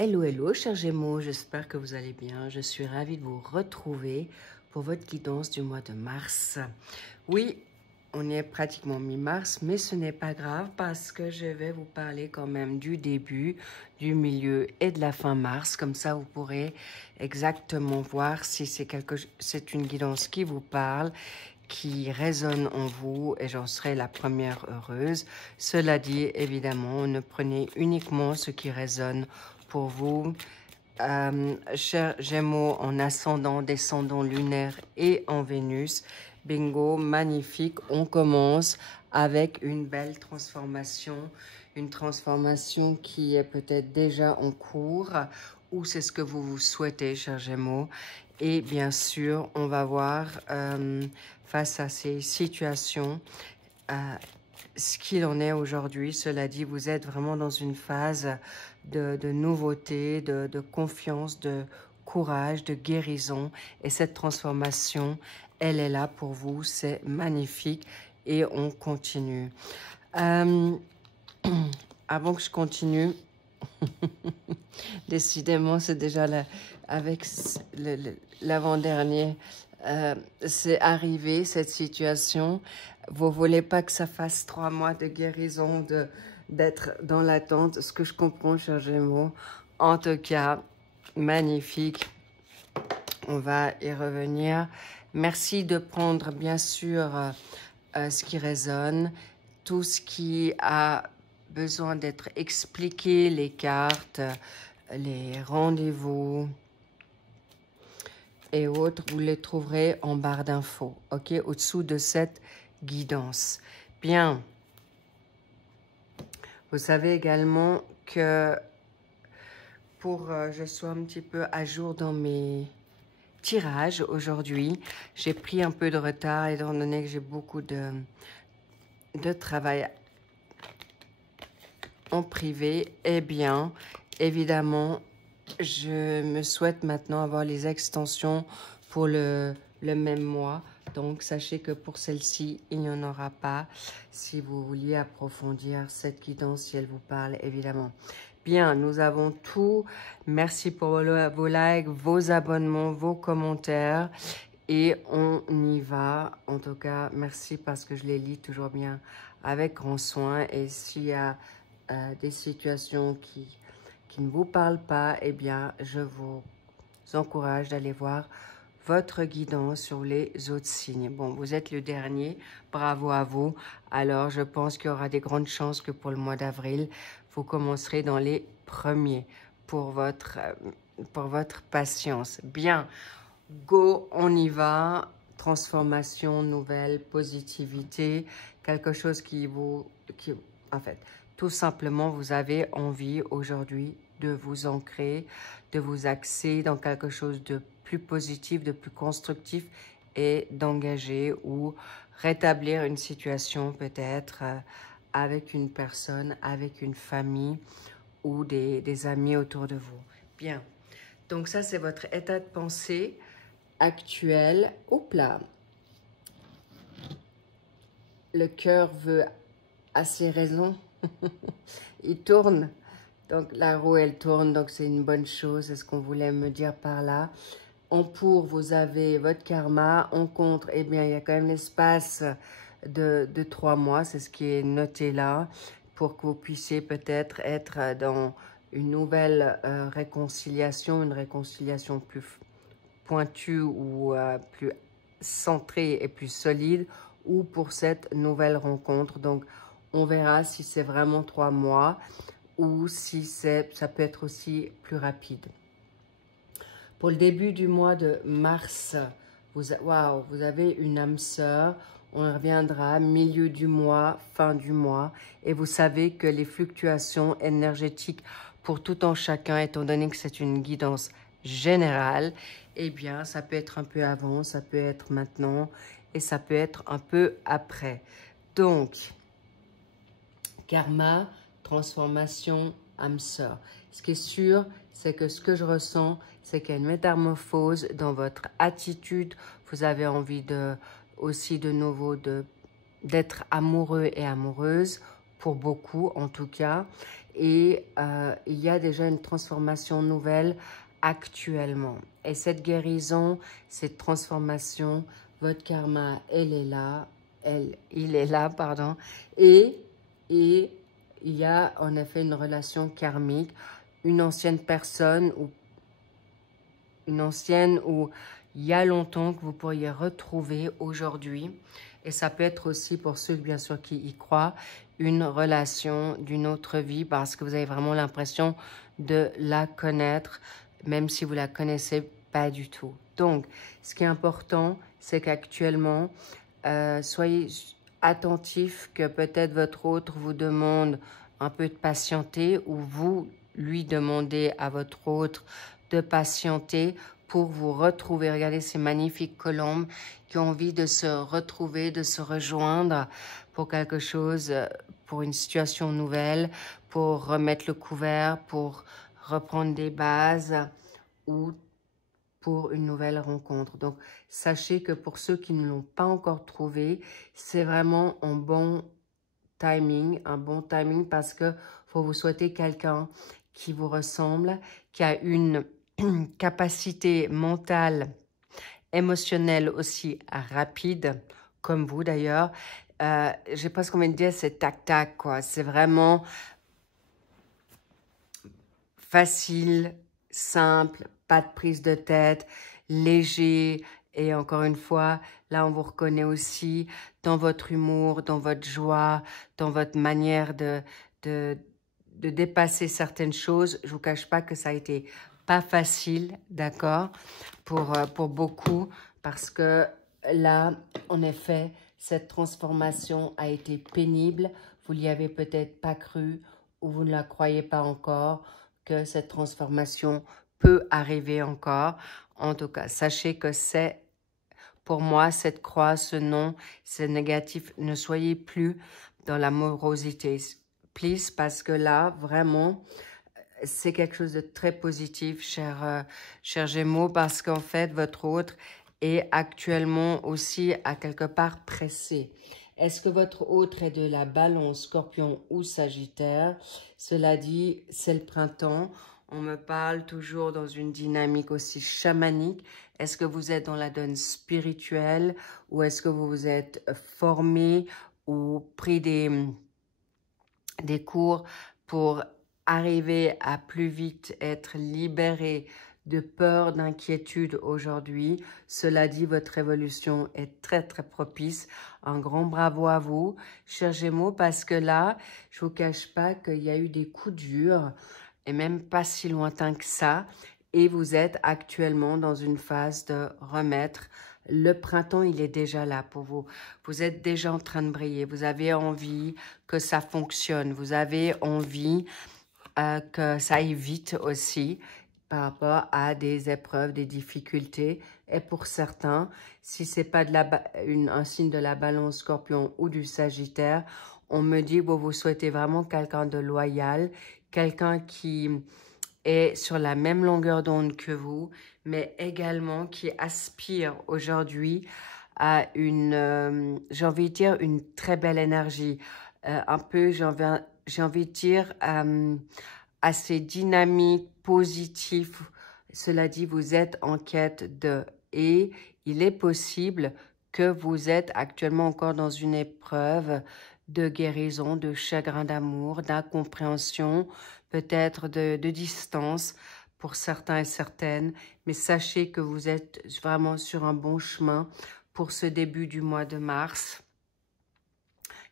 Hello, hello, chers Gémeaux, j'espère que vous allez bien. Je suis ravie de vous retrouver pour votre guidance du mois de mars. Oui, on est pratiquement mi-mars, mais ce n'est pas grave parce que je vais vous parler quand même du début, du milieu et de la fin mars. Comme ça, vous pourrez exactement voir si c'est une guidance qui vous parle, qui résonne en vous, et j'en serai la première heureuse. Cela dit, évidemment, ne prenez uniquement ce qui résonne pour vous. Chers Gémeaux en ascendant, descendant lunaire et en Vénus, bingo, magnifique. On commence avec une belle transformation, une transformation qui est peut-être déjà en cours, ou c'est ce que vous souhaitez, chers Gémeaux. Et bien sûr, on va voir face à ces situations ce qu'il en est aujourd'hui. Cela dit, vous êtes vraiment dans une phase de nouveauté, de confiance, de courage, de guérison. Et cette transformation, elle est là pour vous. C'est magnifique. Et on continue. Avant que je continue, décidément, c'est déjà avec l'avant-dernier. C'est arrivé, cette situation. Vous voulez pas que ça fasse 3 mois de guérison, d'être dans l'attente. Ce que je comprends, cher Gémeaux. En tout cas, magnifique. On va y revenir. Merci de prendre, bien sûr, ce qui résonne, tout ce qui a besoin d'être expliqué, les cartes, les rendez-vous et autres, vous les trouverez en barre d'infos, ok, au-dessous de cette guidance. Bien, vous savez également que pour je sois un petit peu à jour dans mes tirages aujourd'hui, j'ai pris un peu de retard étant donné que j'ai beaucoup de travail en privé. Eh bien, évidemment, je me souhaite maintenant avoir les extensions pour le même mois. Donc, sachez que pour celle-ci, il n'y en aura pas. Si vous vouliez approfondir cette guidance, si elle vous parle, évidemment. Bien, nous avons tout. Merci pour vos likes, vos abonnements, vos commentaires. Et on y va. En tout cas, merci parce que je les lis toujours bien avec grand soin. Et s'il y a des situations qui ne vous parlent pas, eh bien, je vous encourage d'aller voir votre guidance sur les autres signes. Bon, vous êtes le dernier, bravo à vous. Alors, je pense qu'il y aura des grandes chances que pour le mois d'avril, vous commencerez dans les premiers pour votre patience. Bien, go, on y va. Transformation, nouvelle, positivité, quelque chose en fait, tout simplement, vous avez envie aujourd'hui de vous ancrer, de vous axer dans quelque chose de plus positif, de plus constructif et d'engager ou rétablir une situation peut-être avec une personne, avec une famille ou des amis autour de vous. Bien, donc ça c'est votre état de pensée actuel. Hop là, le cœur veut assez raison. Il tourne, donc la roue elle tourne, donc c'est une bonne chose, c'est ce qu'on voulait me dire par là. En pour, vous avez votre karma, en contre, eh bien il y a quand même l'espace de 3 mois, c'est ce qui est noté là, pour que vous puissiez peut-être être dans une nouvelle réconciliation, une réconciliation plus pointue ou plus centrée et plus solide, ou pour cette nouvelle rencontre. Donc on verra si c'est vraiment 3 mois ou si ça peut être aussi plus rapide. Pour le début du mois de mars, vous avez une âme sœur. On reviendra milieu du mois, fin du mois. Et vous savez que les fluctuations énergétiques pour tout en chacun, étant donné que c'est une guidance générale, eh bien, ça peut être un peu avant, ça peut être maintenant et ça peut être un peu après. Donc, karma, transformation, âme sœur. Ce qui est sûr, c'est que ce que je ressens, c'est qu'il y a une métamorphose dans votre attitude. Vous avez envie aussi de nouveau d'être amoureux et amoureuse pour beaucoup en tout cas. Et il y a déjà une transformation nouvelle actuellement. Et cette guérison, cette transformation, votre karma, elle est là, il est là, pardon. Et il y a en effet une relation karmique, une ancienne personne ou une ancienne ou il y a longtemps que vous pourriez retrouver aujourd'hui. Et ça peut être aussi pour ceux, bien sûr, qui y croient, une relation d'une autre vie parce que vous avez vraiment l'impression de la connaître, même si vous la connaissez pas du tout. Donc, ce qui est important, c'est qu'actuellement, soyez attentifs que peut-être votre autre vous demande un peu de patienter ou vous lui demandez à votre autre de patienter pour vous retrouver. Regardez ces magnifiques colombes qui ont envie de se retrouver, de se rejoindre pour quelque chose, pour une situation nouvelle, pour remettre le couvert, pour reprendre des bases ou pour une nouvelle rencontre. Donc, sachez que pour ceux qui ne l'ont pas encore trouvé, c'est vraiment un bon timing parce que faut vous souhaiter quelqu'un qui vous ressemble, qui a une capacité mentale, émotionnelle aussi rapide, comme vous d'ailleurs. Je ne sais pas ce qu'on vient de dire, c'est tac-tac, quoi. C'est vraiment facile, simple, pas de prise de tête, léger. Et encore une fois, là, on vous reconnaît aussi dans votre humour, dans votre joie, dans votre manière de dépasser certaines choses. Je vous cache pas que ça a été pas facile, d'accord, pour beaucoup, parce que là, en effet, cette transformation a été pénible. Vous n'y avez peut-être pas cru ou vous ne la croyez pas encore que cette transformation peut arriver encore. En tout cas, sachez que c'est, pour moi, cette croix, ce nom, c'est négatif. Ne soyez plus dans la morosité, please, parce que là, vraiment, c'est quelque chose de très positif, cher Gémeaux, parce qu'en fait, votre autre est actuellement aussi à quelque part pressé. Est-ce que votre autre est de la Balance, Scorpion ou Sagittaire? Cela dit, c'est le printemps. On me parle toujours dans une dynamique aussi chamanique. Est-ce que vous êtes dans la donne spirituelle ou est-ce que vous vous êtes formé ou pris des cours pour arriver à plus vite être libéré de peur, d'inquiétude aujourd'hui? Cela dit, votre évolution est très, très propice. Un grand bravo à vous, chers Gémeaux, parce que là, je ne vous cache pas qu'il y a eu des coups durs, et même pas si lointains que ça, et vous êtes actuellement dans une phase de remettre. Le printemps, il est déjà là pour vous. Vous êtes déjà en train de briller. Vous avez envie que ça fonctionne. Vous avez envie que ça aille vite aussi par rapport à des épreuves, des difficultés. Et pour certains, si ce n'est pas un signe de la Balance, Scorpion ou du Sagittaire, on me dit que vous souhaitez vraiment quelqu'un de loyal, quelqu'un qui est sur la même longueur d'onde que vous, mais également qui aspire aujourd'hui à une, j'ai envie de dire, une très belle énergie. Un peu, j'ai envie de dire, assez dynamique, positif. Cela dit, vous êtes en quête de... Et il est possible que vous êtes actuellement encore dans une épreuve de guérison, de chagrin d'amour, d'incompréhension, peut-être de distance pour certains et certaines. Mais sachez que vous êtes vraiment sur un bon chemin pour ce début du mois de mars.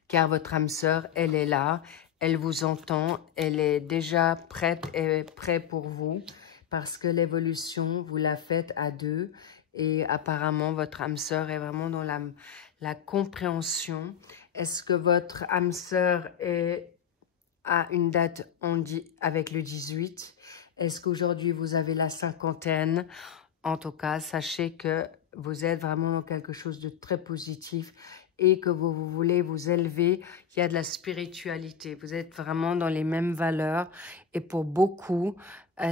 Car votre âme sœur, elle est là, elle vous entend, elle est déjà prête et prête pour vous parce que l'évolution, vous la faites à deux et apparemment votre âme sœur est vraiment dans la compréhension. Est-ce que votre âme sœur est à une date avec le 18? Est-ce qu'aujourd'hui vous avez la cinquantaine? En tout cas, sachez que vous êtes vraiment dans quelque chose de très positif et que vous voulez vous élever. Il y a de la spiritualité. Vous êtes vraiment dans les mêmes valeurs. Et pour beaucoup,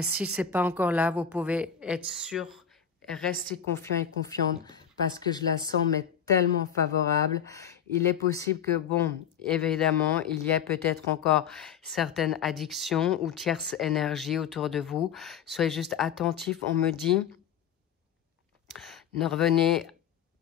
si ce n'est pas encore là, vous pouvez être sûr, rester confiant et confiante parce que je la sens mais tellement favorable. Il est possible que, bon, évidemment, il y a peut-être encore certaines addictions ou tierces énergies autour de vous. Soyez juste attentifs, on me dit, ne revenez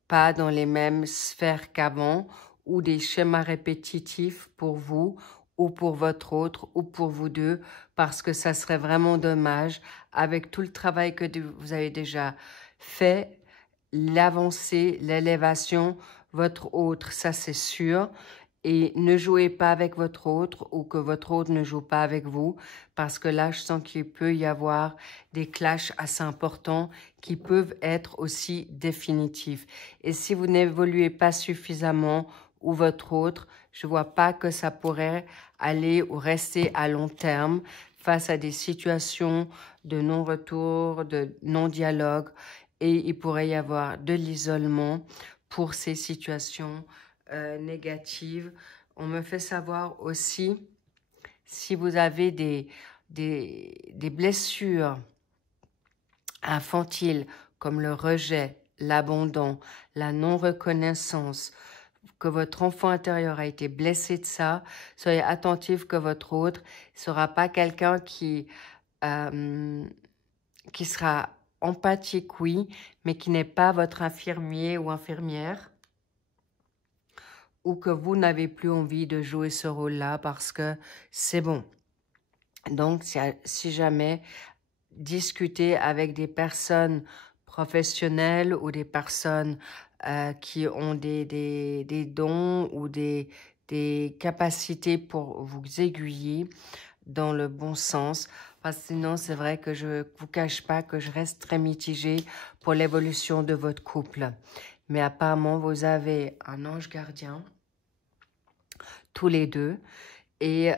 pas dans les mêmes sphères qu'avant ou des schémas répétitifs pour vous ou pour votre autre ou pour vous deux, parce que ça serait vraiment dommage avec tout le travail que vous avez déjà fait, l'avancée, l'élévation, votre autre, ça c'est sûr. Et ne jouez pas avec votre autre ou que votre autre ne joue pas avec vous, parce que là, je sens qu'il peut y avoir des clashs assez importants qui peuvent être aussi définitifs. Et si vous n'évoluez pas suffisamment ou votre autre, je vois pas que ça pourrait aller ou rester à long terme face à des situations de non-retour, de non-dialogue, et il pourrait y avoir de l'isolement pour ces situations négatives. On me fait savoir aussi si vous avez des blessures infantiles comme le rejet, l'abandon, la non-reconnaissance, que votre enfant intérieur a été blessé de ça, soyez attentif que votre autre ne sera pas quelqu'un qui sera empathique, oui, mais qui n'est pas votre infirmier ou infirmière, ou que vous n'avez plus envie de jouer ce rôle-là parce que c'est bon. Donc, si jamais discuter avec des personnes professionnelles ou des personnes qui ont des dons ou des capacités pour vous aiguiller dans le bon sens. Parce que sinon, c'est vrai que je ne vous cache pas que je reste très mitigée pour l'évolution de votre couple. Mais apparemment, vous avez un ange gardien, tous les deux. Et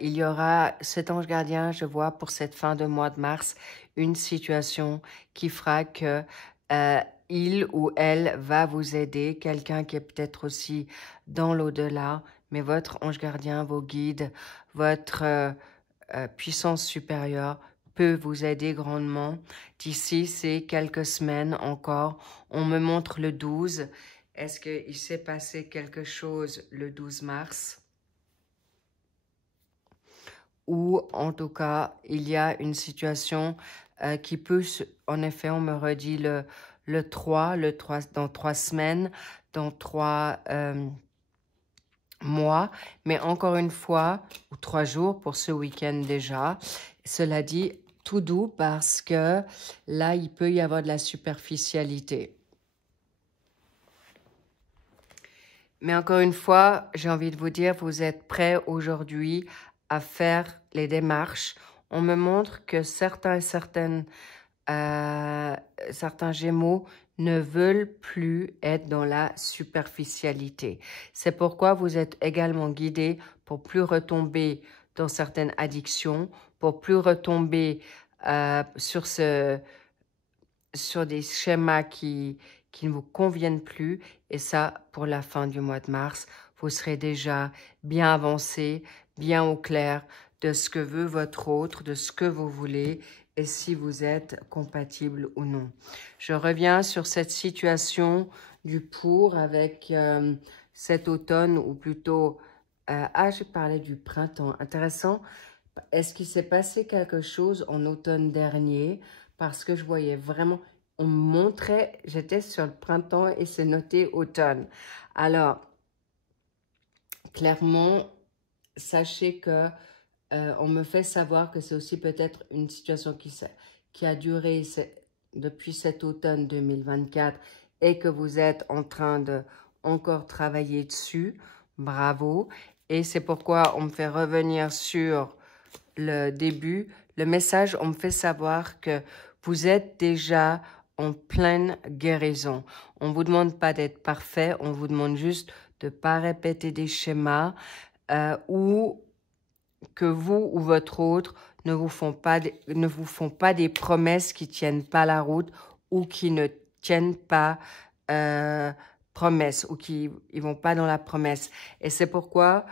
il y aura cet ange gardien, je vois, pour cette fin de mois de mars, une situation qui fera que il ou elle va vous aider, quelqu'un qui est peut-être aussi dans l'au-delà, mais votre ange gardien, vos guides, votre puissance supérieure peut vous aider grandement. D'ici, c'est quelques semaines encore. On me montre le 12. Est-ce qu'il s'est passé quelque chose le 12 mars? Ou en tout cas, il y a une situation qui peut, en effet, on me redit le 3, dans 3 semaines, dans 3 mois, mais encore une fois, ou 3 jours pour ce week-end déjà. Cela dit, tout doux parce que là, il peut y avoir de la superficialité. Mais encore une fois, j'ai envie de vous dire, vous êtes prêts aujourd'hui à faire les démarches. On me montre que certains Gémeaux ne veulent plus être dans la superficialité. C'est pourquoi vous êtes également guidés pour plus retomber dans certaines addictions, pour plus retomber sur des schémas qui ne vous conviennent plus. Et ça, pour la fin du mois de mars, vous serez déjà bien avancé, bien au clair de ce que veut votre autre, de ce que vous voulez et si vous êtes compatible ou non. Je reviens sur cette situation du pour avec cet automne ou plutôt, je parlais du printemps. Intéressant. Est-ce qu'il s'est passé quelque chose en automne dernier? Parce que je voyais vraiment, on me montrait, j'étais sur le printemps et c'est noté automne. Alors, clairement, sachez que on me fait savoir que c'est aussi peut-être une situation qui a duré depuis cet automne 2024 et que vous êtes en train de encore travailler dessus. Bravo. Et c'est pourquoi on me fait revenir sur le début. Le message, on me fait savoir que vous êtes déjà en pleine guérison. On ne vous demande pas d'être parfait, on vous demande juste de ne pas répéter des schémas ou que vous ou votre autre ne vous font pas des promesses qui ne tiennent pas la route ou qui ne tiennent pas promesse ou qui ne vont pas dans la promesse. Et c'est pourquoi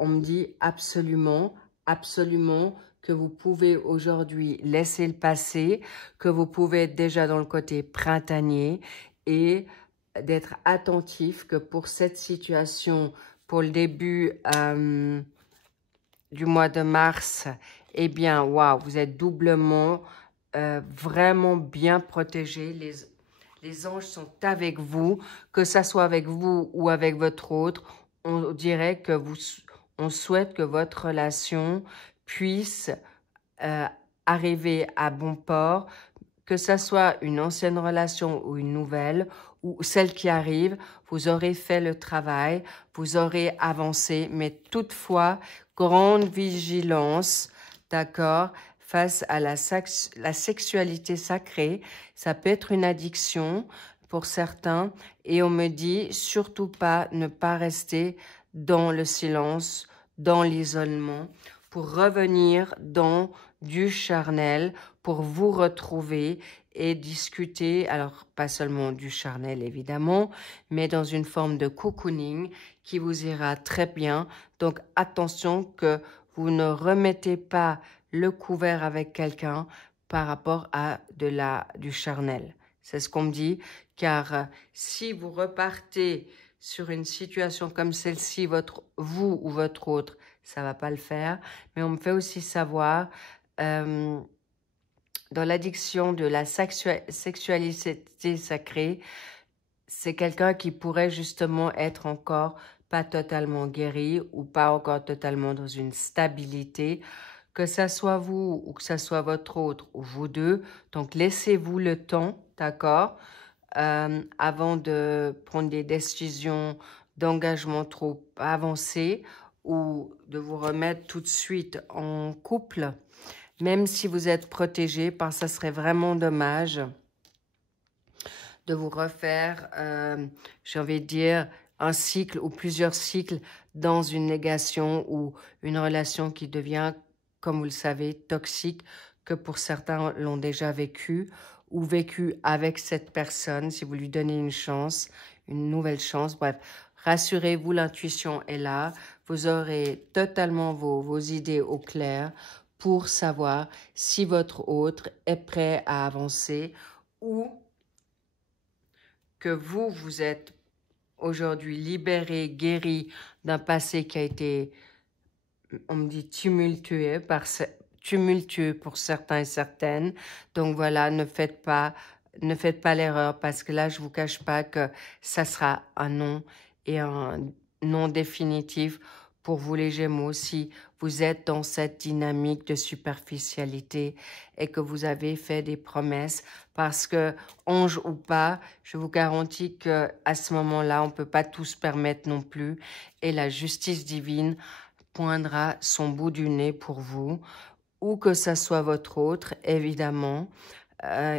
on me dit absolument, absolument que vous pouvez aujourd'hui laisser le passé, que vous pouvez être déjà dans le côté printanier et d'être attentif que pour cette situation, pour le début du mois de mars, eh bien, waouh, vous êtes doublement, vraiment bien protégés. Les anges sont avec vous, que ça soit avec vous ou avec votre autre. On dirait que on souhaite que votre relation puisse arriver à bon port, que ça soit une ancienne relation ou une nouvelle, ou celle qui arrive, vous aurez fait le travail, vous aurez avancé, mais toutefois, grande vigilance, d'accord, face à la sexualité sacrée. Ça peut être une addiction pour certains, et on me dit surtout pas ne pas rester dans le silence, dans l'isolement, pour revenir dans du charnel, pour vous retrouver et discuter, alors pas seulement du charnel évidemment, mais dans une forme de cocooning qui vous ira très bien. Donc attention que vous ne remettez pas le couvert avec quelqu'un par rapport à du charnel. C'est ce qu'on me dit, car si vous repartez sur une situation comme celle-ci, vous ou votre autre, ça va pas le faire. Mais on me fait aussi savoir, dans l'addiction de la sexualité sacrée, c'est quelqu'un qui pourrait justement être encore pas totalement guéri ou pas encore totalement dans une stabilité, que ça soit vous ou que ça soit votre autre ou vous deux. Donc laissez-vous le temps, d'accord, avant de prendre des décisions d'engagement trop avancées ou de vous remettre tout de suite en couple, même si vous êtes protégé, parce que ça serait vraiment dommage de vous refaire, j'ai envie de dire, un cycle ou plusieurs cycles dans une négation ou une relation qui devient, comme vous le savez, toxique, que pour certains l'ont déjà vécu ou vécu avec cette personne, si vous lui donnez une chance, une nouvelle chance. Bref, rassurez-vous, l'intuition est là. Vous aurez totalement vos idées au clair pour savoir si votre autre est prêt à avancer ou que vous êtes aujourd'hui libéré, guéri d'un passé qui a été, on me dit, tumultueux pour certains et certaines. Donc voilà, ne faites pas l'erreur, parce que là, je vous cache pas que ça sera un non, et un non définitif pour vous les Gémeaux, si vous êtes dans cette dynamique de superficialité et que vous avez fait des promesses, parce que, ange ou pas, je vous garantis qu'à ce moment-là, on ne peut pas tout se permettre non plus, et la justice divine poindra son bout du nez pour vous, ou que ça soit votre autre, évidemment.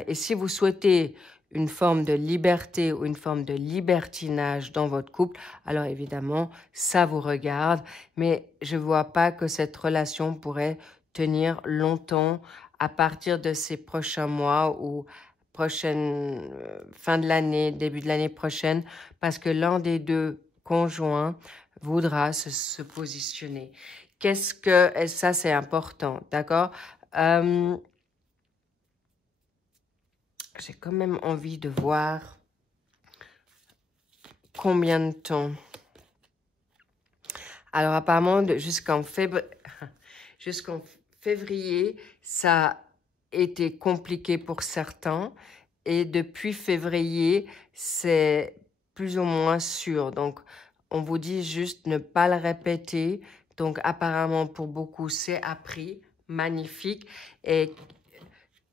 Et si vous souhaitez une forme de liberté ou une forme de libertinage dans votre couple, alors évidemment, ça vous regarde, mais je ne vois pas que cette relation pourrait tenir longtemps à partir de ces prochains mois ou fin de l'année, début de l'année prochaine, parce que l'un des deux conjoints voudra se positionner. Et ça c'est important, d'accord? J'ai quand même envie de voir combien de temps. Alors apparemment, jusqu'en février, ça a été compliqué pour certains. Et depuis février, c'est plus ou moins sûr. Donc, on vous dit juste ne pas le répéter. Donc, apparemment, pour beaucoup, c'est appris. Magnifique. Et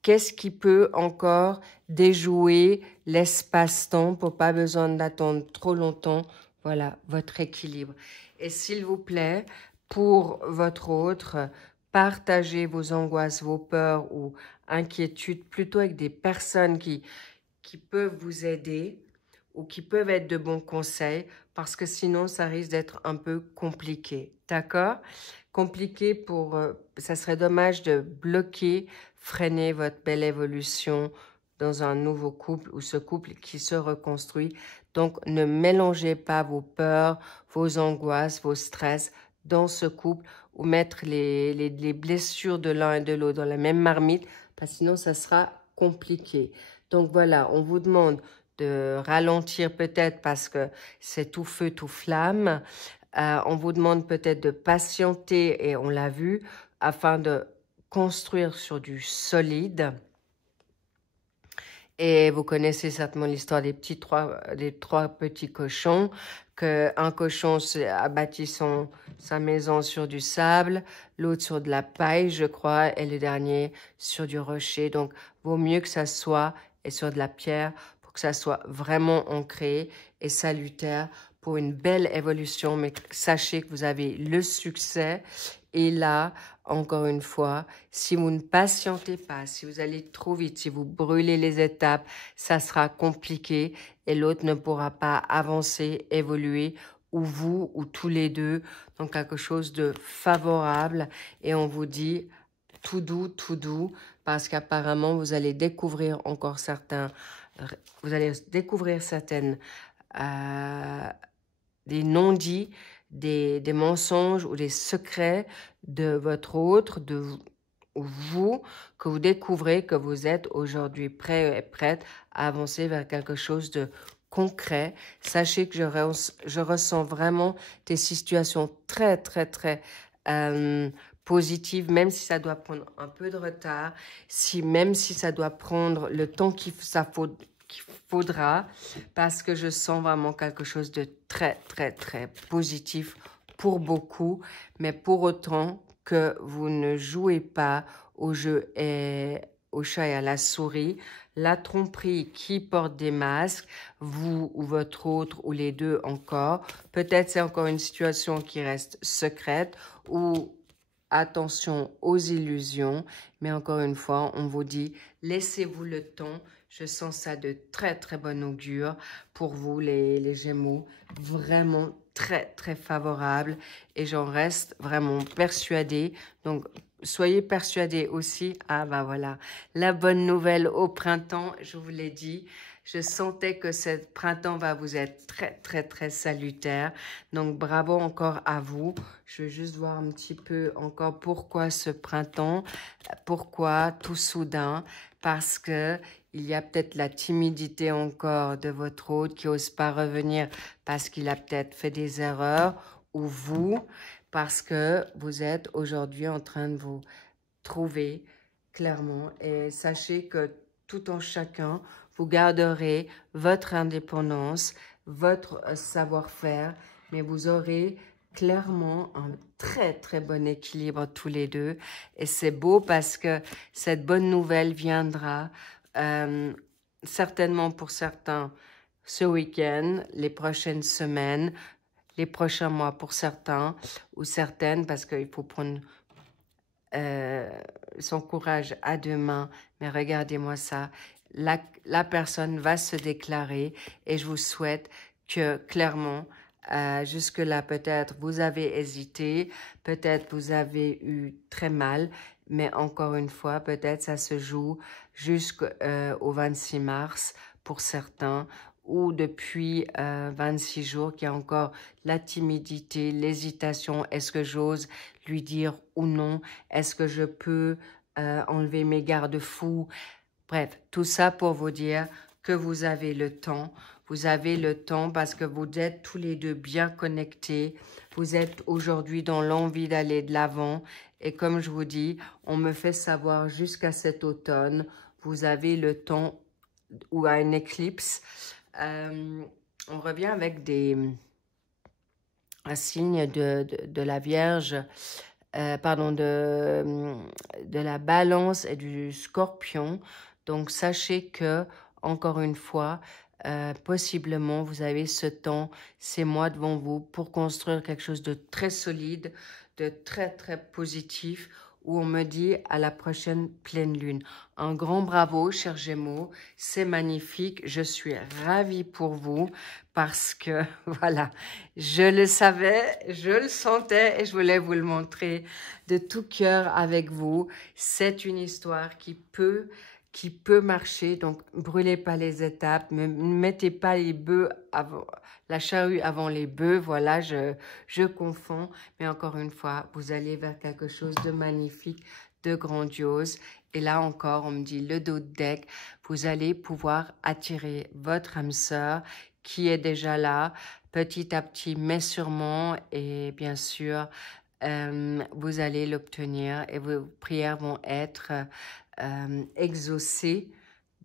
qu'est-ce qui peut encore déjouer l'espace-temps pour pas besoin d'attendre trop longtemps? Voilà, votre équilibre. Et s'il vous plaît, pour votre autre, partagez vos angoisses, vos peurs ou inquiétudes plutôt avec des personnes qui peuvent vous aider ou qui peuvent être de bons conseils, parce que sinon, ça risque d'être un peu compliqué. D'accord? Compliqué ça serait dommage de bloquer, freiner votre belle évolution dans un nouveau couple ou ce couple qui se reconstruit. Donc, ne mélangez pas vos peurs, vos angoisses, vos stress dans ce couple ou mettre les blessures de l'un et de l'autre dans la même marmite, parce que sinon, ça sera compliqué. Donc, voilà, on vous demande de ralentir peut-être parce que c'est tout feu, tout flamme. On vous demande peut-être de patienter, et on l'a vu, afin de construire sur du solide. Et vous connaissez certainement l'histoire des trois petits cochons, qu'un cochon a bâti sa maison sur du sable, l'autre sur de la paille, je crois, et le dernier sur du rocher. Donc, vaut mieux que ça soit et sur de la pierre pour que ça soit vraiment ancré et salutaire pour une belle évolution. Mais sachez que vous avez le succès. Et là, encore une fois, si vous ne patientez pas, si vous allez trop vite, si vous brûlez les étapes, ça sera compliqué et l'autre ne pourra pas avancer, évoluer, ou vous, ou tous les deux, donc quelque chose de favorable. Et on vous dit tout doux, parce qu'apparemment, vous allez découvrir encore vous allez découvrir certaines, des non-dits, des mensonges ou des secrets de votre autre, de vous, que vous découvrez que vous êtes aujourd'hui prêt et prête à avancer vers quelque chose de concret. Sachez que je ressens vraiment des situations très, très, très positives, même si ça doit prendre un peu de retard, même si ça doit prendre le temps qu'il faudra, parce que je sens vraiment quelque chose de très, très, très positif pour beaucoup, mais pour autant que vous ne jouez pas au jeu et au chat et à la souris. La tromperie qui porte des masques, vous ou votre autre ou les deux encore. Peut-être c'est encore une situation qui reste secrète, ou attention aux illusions. Mais encore une fois, on vous dit, laissez-vous le temps. Je sens ça de très, très bon augure pour vous, les Gémeaux. Vraiment très, très favorable. Et j'en reste vraiment persuadée. Donc, soyez persuadés aussi. Ah, bah voilà. La bonne nouvelle au printemps, je vous l'ai dit. Je sentais que ce printemps va vous être très, très, très salutaire. Donc, bravo encore à vous. Je vais juste voir un petit peu encore pourquoi ce printemps. Pourquoi tout soudain? Parce que il y a peut-être la timidité encore de votre hôte qui n'ose pas revenir parce qu'il a peut-être fait des erreurs, ou vous, parce que vous êtes aujourd'hui en train de vous trouver clairement. Et sachez que tout en chacun, vous garderez votre indépendance, votre savoir-faire, mais vous aurez clairement un très, très bon équilibre tous les deux. Et c'est beau parce que cette bonne nouvelle viendra certainement pour certains ce week-end, les prochaines semaines, les prochains mois pour certains, ou certaines, parce qu'il faut prendre son courage à deux mains. Mais regardez-moi ça, la personne va se déclarer, et je vous souhaite que clairement, jusque-là peut-être vous avez hésité, peut-être vous avez eu très mal, mais encore une fois, peut-être ça se joue jusqu'au 26 mars pour certains, ou depuis 26 jours, qu'il y a encore la timidité, l'hésitation. Est-ce que j'ose lui dire ou non? Est-ce que je peux enlever mes garde-fous? Bref, tout ça pour vous dire que vous avez le temps. Vous avez le temps parce que vous êtes tous les deux bien connectés. Vous êtes aujourd'hui dans l'envie d'aller de l'avant. Et comme je vous dis, on me fait savoir jusqu'à cet automne, vous avez le temps, ou à une éclipse. On revient avec un signe de la Vierge, pardon, de la Balance et du Scorpion. Donc, sachez que, encore une fois, possiblement, vous avez ce temps, ces mois devant vous pour construire quelque chose de très solide, de très, très positif, où on me dit à la prochaine pleine lune. Un grand bravo, chers Gémeaux, c'est magnifique, je suis ravie pour vous parce que, voilà, je le savais, je le sentais et je voulais vous le montrer de tout cœur avec vous. C'est une histoire qui peut marcher, donc brûlez pas les étapes, ne mettez pas la charrue avant les bœufs, voilà, je confonds, mais encore une fois, vous allez vers quelque chose de magnifique, de grandiose. Et là encore, on me dit le dos de deck, vous allez pouvoir attirer votre âme sœur qui est déjà là, petit à petit, mais sûrement. Et bien sûr, vous allez l'obtenir et vos prières vont être exaucées.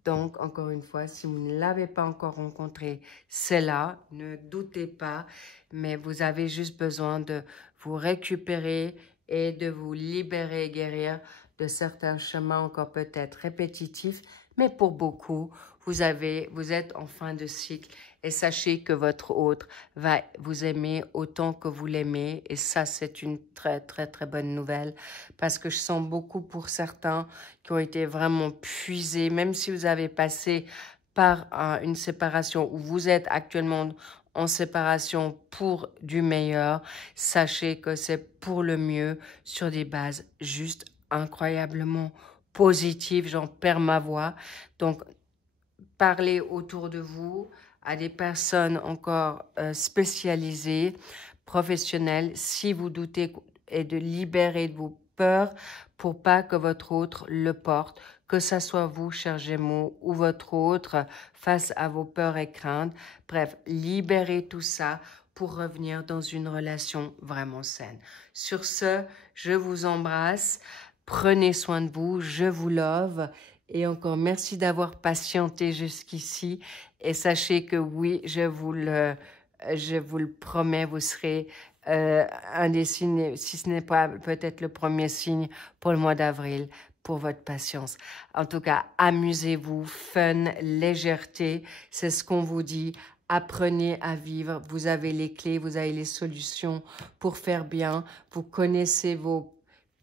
Donc, encore une fois, si vous ne l'avez pas encore rencontré, c'est là, ne doutez pas, mais vous avez juste besoin de vous récupérer et de vous libérer et guérir de certains chemins encore peut-être répétitifs, mais pour beaucoup, vous êtes en fin de cycle et sachez que votre autre va vous aimer autant que vous l'aimez et ça, c'est une très, très, très bonne nouvelle parce que je sens beaucoup pour certains qui ont été vraiment puisés, même si vous avez passé par une séparation ou vous êtes actuellement en séparation pour du meilleur, sachez que c'est pour le mieux sur des bases juste incroyablement positives, j'en perds ma voix. Donc, parlez autour de vous à des personnes encore spécialisées, professionnelles, si vous doutez, et de libérer de vos peurs pour pas que votre autre le porte, que ça soit vous, chers Gémeaux, ou votre autre face à vos peurs et craintes. Bref, libérez tout ça pour revenir dans une relation vraiment saine. Sur ce, je vous embrasse. Prenez soin de vous, je vous love. Et encore, merci d'avoir patienté jusqu'ici. Et sachez que oui, je vous le promets, vous serez un des signes, si ce n'est pas peut-être le premier signe pour le mois d'avril, pour votre patience. En tout cas, amusez-vous, fun, légèreté, c'est ce qu'on vous dit. Apprenez à vivre, vous avez les clés, vous avez les solutions pour faire bien. Vous connaissez vos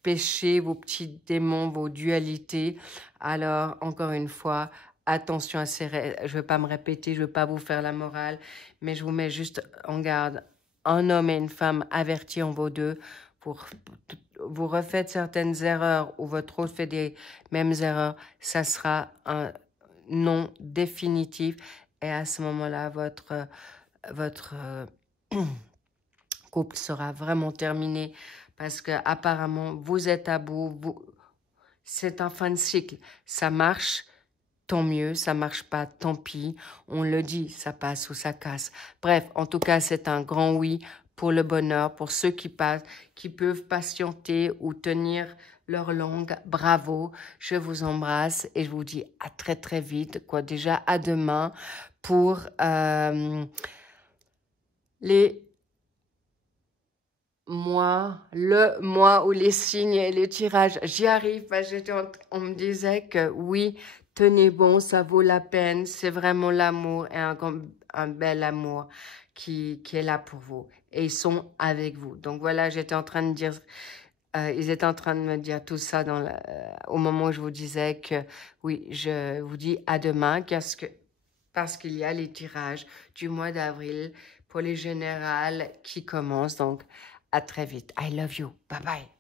péchés, vos petits démons, vos dualités. Alors, encore une fois, attention à ces... Je ne veux pas me répéter, je ne veux pas vous faire la morale, mais je vous mets juste en garde. Un homme et une femme avertis en vos deux. Vous refaites certaines erreurs ou votre autre fait des mêmes erreurs, ça sera un non définitif. Et à ce moment-là, votre couple sera vraiment terminé parce que apparemment vous êtes à bout. C'est un fin de cycle. Ça marche, tant mieux. Ça marche pas, tant pis. On le dit, ça passe ou ça casse. Bref, en tout cas, c'est un grand oui pour le bonheur, pour ceux qui passent, qui peuvent patienter ou tenir leur langue. Bravo, je vous embrasse et je vous dis à très très vite, quoi, déjà à demain pour le mois où les signes et les tirages, j'y arrive, on me disait que oui, tenez bon, ça vaut la peine, c'est vraiment l'amour et un bel amour qui est là pour vous et ils sont avec vous. Donc voilà, j'étais en train de dire, ils étaient en train de me dire tout ça au moment où je vous disais que oui, je vous dis à demain parce qu'il y a les tirages du mois d'avril pour les générales qui commencent. Donc, à très vite. I love you. Bye bye.